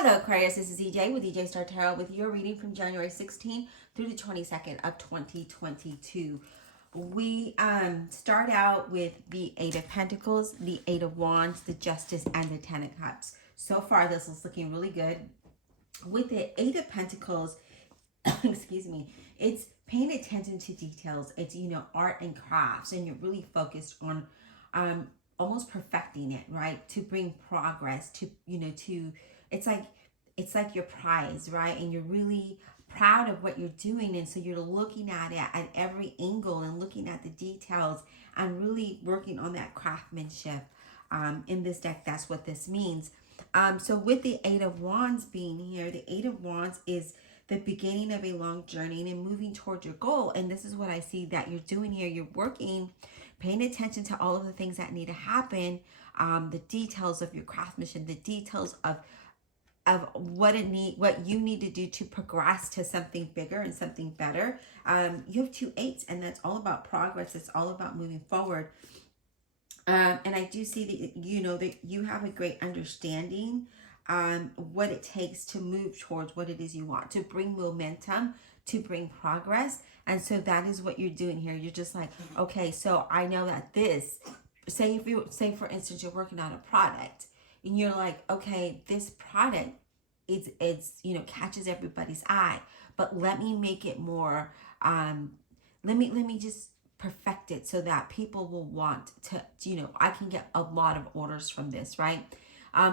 Hello Aquarius, this is EJ with EJ Star Tarot with your reading from January 16th through the 22nd of 2022. We start out with the Eight of Pentacles, the Eight of Wands, the Justice, and the Ten of Cups. So far this is looking really good. With the Eight of Pentacles, excuse me, it's paying attention to details. It's, art and crafts, and you're really focused on almost perfecting it, right? To bring progress, it's like your prize, right? And you're really proud of what you're doing, and so you're looking at it at every angle and looking at the details and really working on that craftsmanship. In this deck, that's what this means. So with the Eight of Wands being here, the Eight of Wands is the beginning of a long journey and moving towards your goal. And this is what I see that you're doing here. You're working, paying attention to all of the things that need to happen, the details of your craftsmanship, the details of what you need to do to progress to something bigger and something better. You have two eights, and that's all about progress. It's all about moving forward. And I do see that that you have a great understanding what it takes to move towards what it is you want, to bring momentum, to bring progress. And so that is what you're doing here. You're just like, okay, so I know that this, say for instance, you're working on a product, and you're like, okay, this product it's catches everybody's eye, but let me make it more, let me just perfect it so that people will want to, I can get a lot of orders from this, right?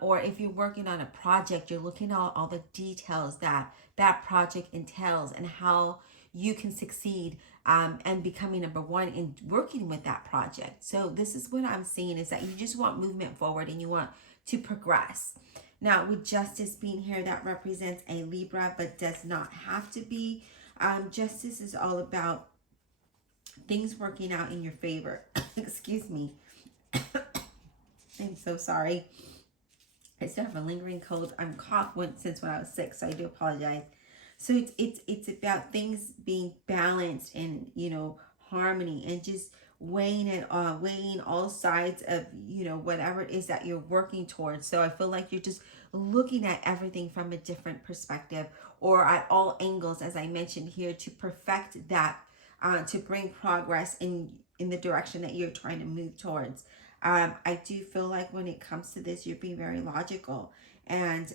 Or if you're working on a project, you're looking at all the details that project entails and how you can succeed and becoming number one in working with that project. So this is what I'm seeing, is that you just want movement forward and you want to progress. Now with Justice being here, that represents a Libra, but does not have to be. Justice is all about things working out in your favor. Excuse me. I'm so sorry. I still have a lingering cold. I'm coughed since when I was sick, so I do apologize. So it's about things being balanced and harmony, and just weighing all sides of whatever it is that you're working towards. So I feel like you're just looking at everything from a different perspective, or at all angles, as I mentioned here, to perfect that, to bring progress in the direction that you're trying to move towards. I do feel like when it comes to this, you're being very logical. And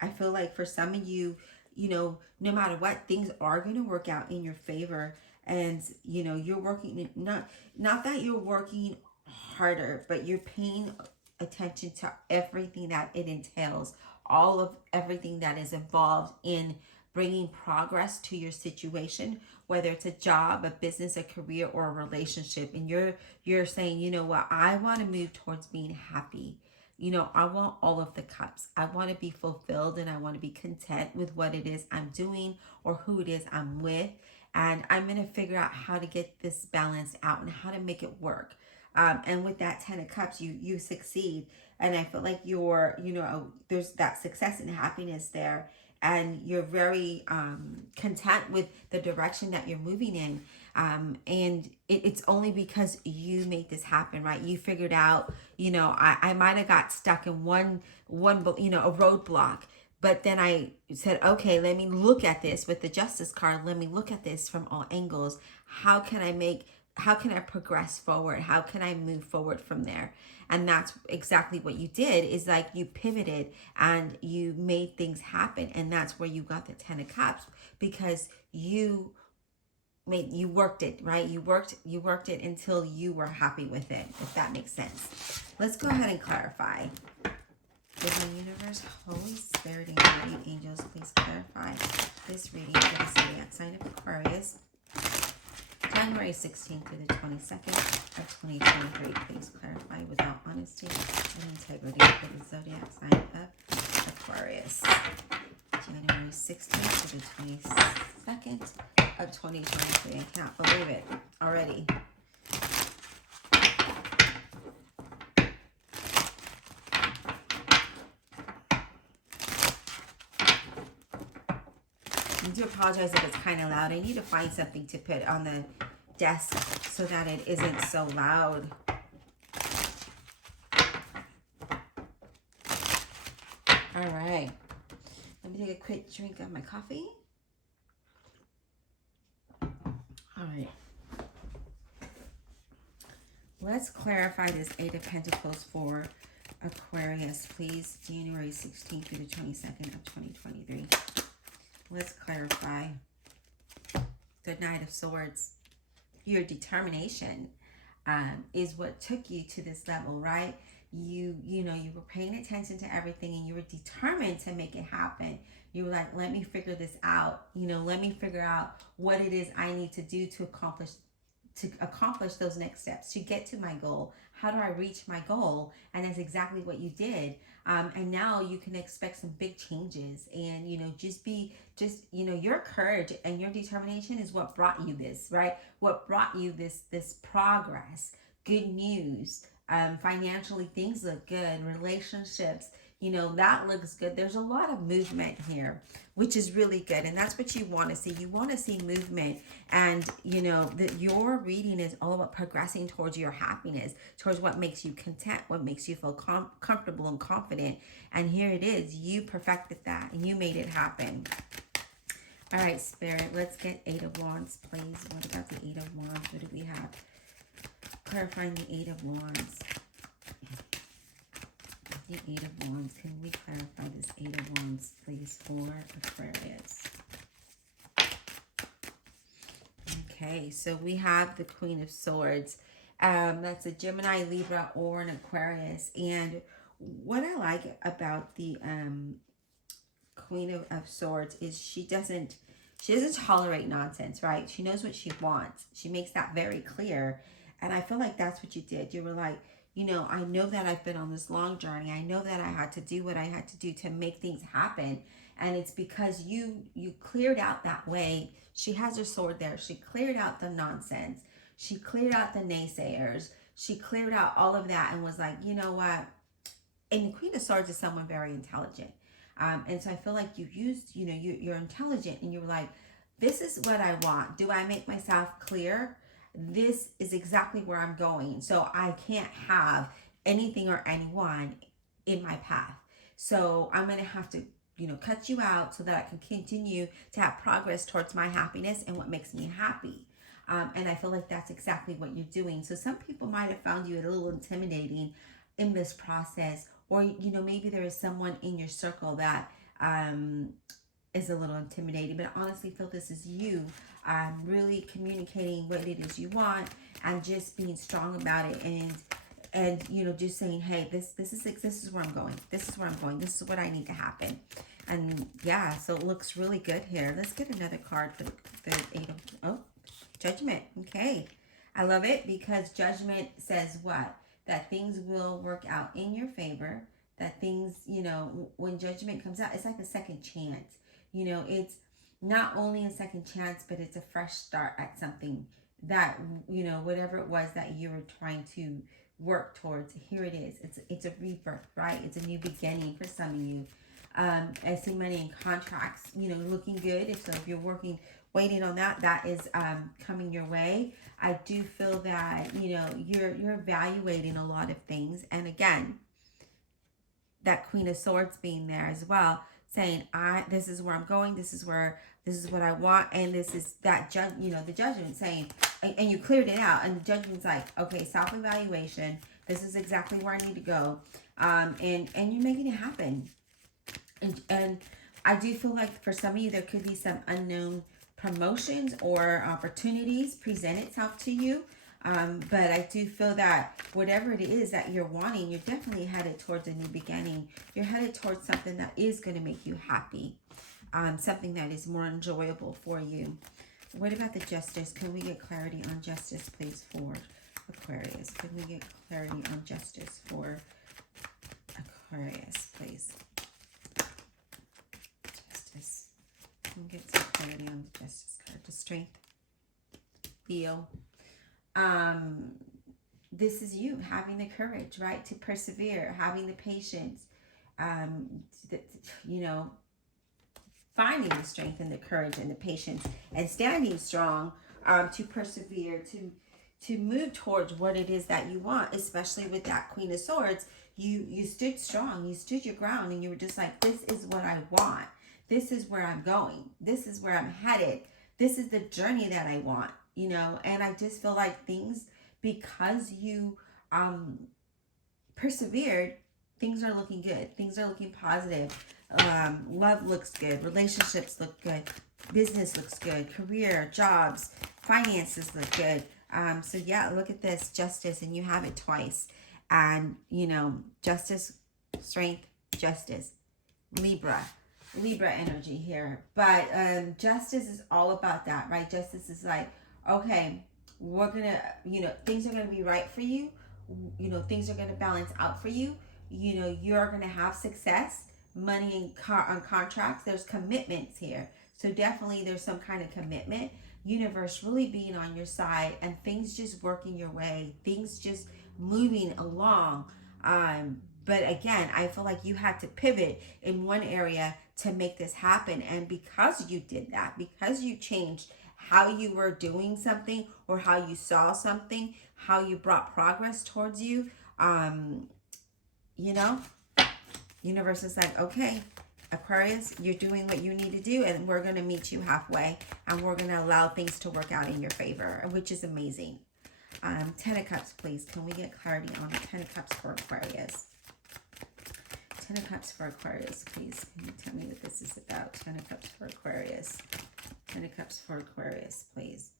I feel like for some of you, no matter what, things are going to work out in your favor. And, you're working, not that you're working harder, but you're paying attention to everything that it entails, all of everything that is involved in bringing progress to your situation, whether it's a job, a business, a career, or a relationship. And you're saying, you know what, I want to move towards being happy. I want all of the cups. I want to be fulfilled, and I want to be content with what it is I'm doing or who it is I'm with. And I'm going to figure out how to get this balanced out and how to make it work. And with that Ten of Cups, you succeed. And I feel like there's that success and happiness there. And you're very content with the direction that you're moving in. And it's only because you made this happen, right? You figured out, I might have got stuck in one a roadblock. But then I said, okay, let me look at this with the Justice card. Let me look at this from all angles. How can I progress forward? How can I move forward from there? And that's exactly what you did, is like you pivoted and you made things happen. And that's where you got the Ten of Cups, because you worked it, right? You worked it until you were happy with it, if that makes sense. Let's go ahead and clarify. Divine Universe, Holy Spirit, and Guardian Angels, please clarify this reading for the zodiac sign of Aquarius, January 16th through the 22nd of 2023. Please clarify with all honesty and integrity for the zodiac sign of Aquarius, January 16th to the 22nd of 2023. I can't believe it already. I do apologize if it's kind of loud. I need to find something to put on the desk so that it isn't so loud. All right. Let me take a quick drink of my coffee. All right. Let's clarify this Eight of Pentacles for Aquarius, please. January 16th through the 22nd of 2023. Let's clarify. The Knight of Swords. Your determination is what took you to this level, right? You were paying attention to everything and you were determined to make it happen. You were like, let me figure this out. Let me figure out what it is I need to do to accomplish those next steps, to get to my goal. How do I reach my goal? And that's exactly what you did. And now you can expect some big changes. And your courage and your determination is what brought you this, right? What brought you this progress, good news. Financially, things look good. Relationships, that looks good. There's a lot of movement here, which is really good. And that's what you want to see. You want to see movement. And, your reading is all about progressing towards your happiness, towards what makes you content, what makes you feel comfortable and confident. And here it is. You perfected that and you made it happen. All right, Spirit, let's get Eight of Wands, please. What about the Eight of Wands? What do we have? Clarifying the Eight of Wands. The Eight of Wands. Can we clarify this Eight of Wands, please, for Aquarius? Okay, so we have the Queen of Swords. That's a Gemini, Libra, or an Aquarius. And what I like about the Queen of Swords is she doesn't tolerate nonsense, right? She knows what she wants. She makes that very clear. And I feel like that's what you did. You were like, I know that I've been on this long journey. I know that I had to do what I had to do to make things happen. And it's because you cleared out that way. She has her sword there. She cleared out the nonsense. She cleared out the naysayers. She cleared out all of that and was like, you know what? And the Queen of Swords is someone very intelligent. And so I feel like you used, you're intelligent and you were like, this is what I want. Do I make myself clear? This is exactly where I'm going. So I can't have anything or anyone in my path. So I'm going to have to, cut you out so that I can continue to have progress towards my happiness and what makes me happy. And I feel like that's exactly what you're doing. So some people might have found you a little intimidating in this process, or, maybe there is someone in your circle that is a little intimidating, but I honestly feel this is you really communicating what it is you want and just being strong about it and just saying, hey, this is where I'm going. This is where I'm going. This is what I need to happen. And yeah, so it looks really good here. Let's get another card for the Eight of Judgment. Okay. I love it because Judgment says what? That things will work out in your favor. That things, when Judgment comes out, it's like a second chance. It's not only a second chance, but it's a fresh start at something that, whatever it was that you were trying to work towards, here it is. It's a rebirth, right? It's a new beginning for some of you. I see money in contracts, looking good. So if you're waiting on that is coming your way. I do feel that, you're evaluating a lot of things. And again, that Queen of Swords being there as well, saying, this is where I'm going, this is what I want, and this is that the Judgment saying, and you cleared it out, and the Judgment's like, okay, self-evaluation, this is exactly where I need to go, and you're making it happen. And I do feel like for some of you, there could be some unknown promotions or opportunities present itself to you. But I do feel that whatever it is that you're wanting, you're definitely headed towards a new beginning. You're headed towards something that is going to make you happy. Something that is more enjoyable for you. What about the Justice? Can we get clarity on Justice, please, for Aquarius? Can we get clarity on Justice for Aquarius, please? Justice. Can we get some clarity on the Justice card? The Strength. Feel. This is you having the courage, right, to persevere, having the patience, finding the strength and the courage and the patience and standing strong, to persevere, to move towards what it is that you want, especially with that Queen of Swords. You stood strong, you stood your ground, and you were just like, this is what I want. This is where I'm going. This is where I'm headed. This is the journey that I want, you know? And I just feel like things, because you persevered, things are looking good. Things are looking positive. Love looks good. Relationships look good. Business looks good. Career, jobs, finances look good. So yeah, look at this, justice, and you have it twice. And, you know, justice, strength, justice, Libra energy here. But justice is all about that, right? Justice is like, okay, we're gonna, you know, things are gonna be right for you. You know, things are gonna balance out for you. You know, you're gonna have success, money on contracts. There's commitments here. So definitely there's some kind of commitment. Universe really being on your side, and things just working your way. Things just moving along. But again, I feel like you had to pivot in one area to make this happen. And because you did that, because you changed how you were doing something or how you saw something, how you brought progress towards you, you know, universe is like, okay, Aquarius, you're doing what you need to do, and we're going to meet you halfway, and we're going to allow things to work out in your favor, which is amazing. 10 of Cups, please. Can we get clarity on 10 of Cups for Aquarius? 10 of Cups for Aquarius, please. Can you tell me what this is about? 10 of Cups for Aquarius. 10 of Cups for Aquarius, please.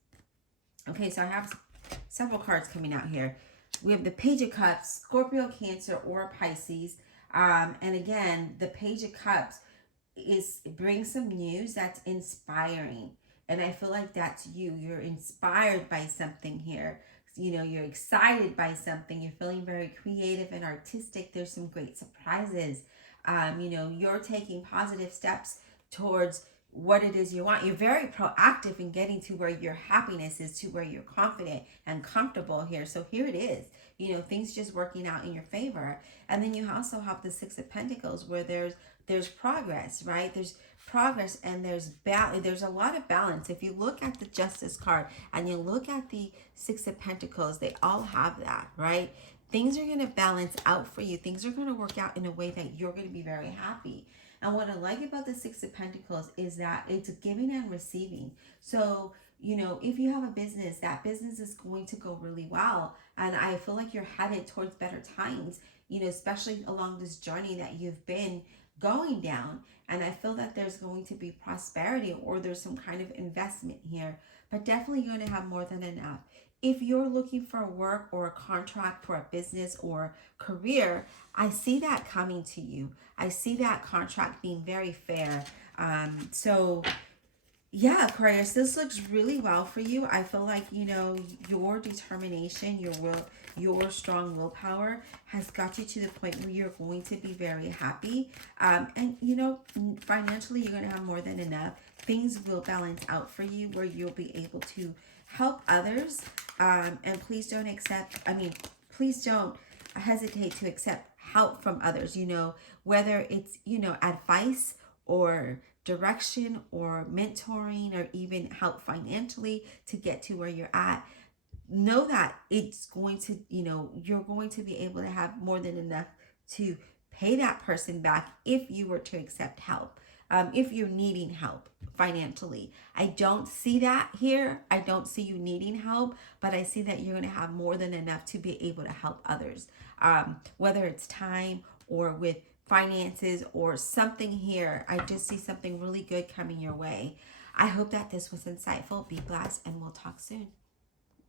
Okay, so I have several cards coming out here. We have the Page of Cups, Scorpio, Cancer, or Pisces. And again, the Page of Cups brings some news that's inspiring. And I feel like that's you. You're inspired by something here. You know, you're excited by something. You're feeling very creative and artistic. There's some great surprises. You know, you're taking positive steps towards what it is you want. You're very proactive in getting to where your happiness is, to where you're confident and comfortable here. So here it is. You know, things just working out in your favor. And then you also have the Six of Pentacles, where there's progress, right? There's progress, and there's a lot of balance. If you look at the Justice card and you look at the Six of Pentacles, they all have that, right? Things are going to balance out for you. Things are going to work out in a way that you're going to be very happy. And what I like about the Six of Pentacles is that it's giving and receiving. So, you know, if you have a business, that business is going to go really well. And I feel like you're headed towards better times, you know, especially along this journey that you've been going down. And I feel that there's going to be prosperity, or there's some kind of investment here, but definitely you're going to have more than enough. If you're looking for work or a contract for a business or career, I see that coming to you. I see that contract being very fair. So yeah, Aquarius, this looks really well for you. I feel like, you know, your determination, your will, your strong willpower has got you to the point where you're going to be very happy. And, you know, financially, you're going to have more than enough. Things will balance out for you where you'll be able to help others. And please don't hesitate to accept help from others, you know, whether it's, you know, advice or direction or mentoring or even help financially to get to where you're at. Know that it's going to, you know, you're going to be able to have more than enough to pay that person back if you were to accept help. If you're needing help financially. I don't see that here. I don't see you needing help, but I see that you're going to have more than enough to be able to help others. Whether it's time or with finances or something here, I just see something really good coming your way. I hope that this was insightful. Be blessed, and we'll talk soon.